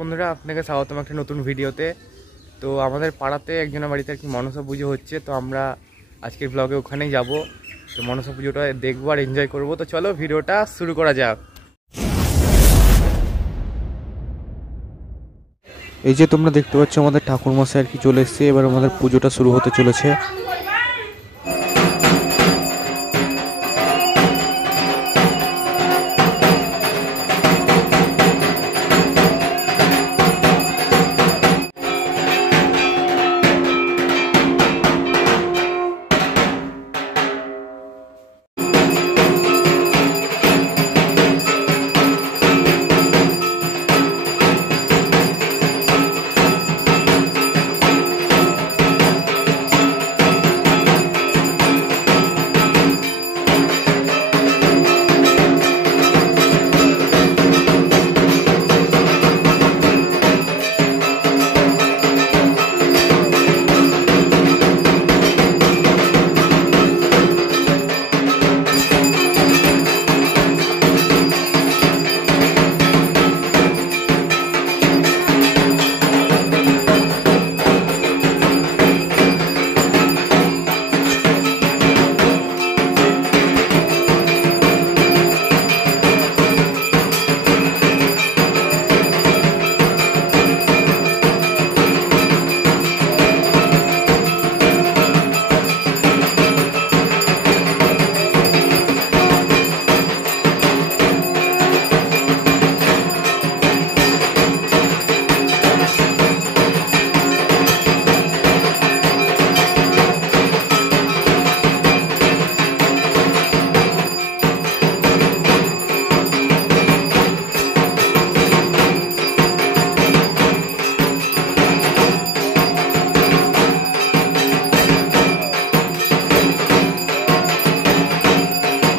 বন্ধুরা, আপনাকে স্বাগতম একটা নতুন ভিডিওতে। তো আমাদের পাড়াতে একজনের বাড়িতে আর কি মনসা পুজো হচ্ছে, তো আমরা আজকের ব্লগে ওখানেই যাব। তো মনসা পুজোটা দেখবো আর এনজয় করবো। তো চলো ভিডিওটা শুরু করা যাক। এই যে তোমরা দেখতে পাচ্ছ আমাদের ঠাকুরমশাই আর কি চলে এসেছে। এবার আমাদের পুজোটা শুরু হতে চলেছে।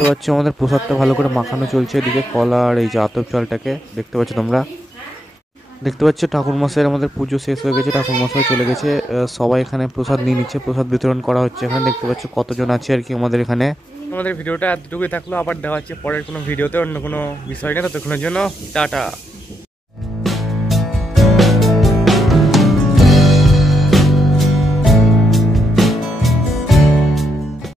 দেখতে পাচ্ছ আমাদের প্রসাদটা ভালো করে মাখানো চলছে। এদিকে কলা আর এই যে আতপ চালটাকে দেখতে পাচ্ছ তোমরা। দেখতে পাচ্ছ ঠাকুরমশাইয়ের আমাদের পুজো শেষ হয়ে গেছে, ঠাকুরমশাই চলে গেছে। সবাই এখানে প্রসাদ নিয়ে নিচ্ছে, প্রসাদ বিতরণ করা হচ্ছে। এখানে দেখতে পাচ্ছ কতজন আছে আর কি আমাদের এখানে। আমাদের ভিডিওটা এতটুকুই থাকলো, আবার দেখা হচ্ছে পরের কোনো ভিডিওতে অন্য কোনো বিষয় নিয়ে। ততক্ষণের জন্য টাটা।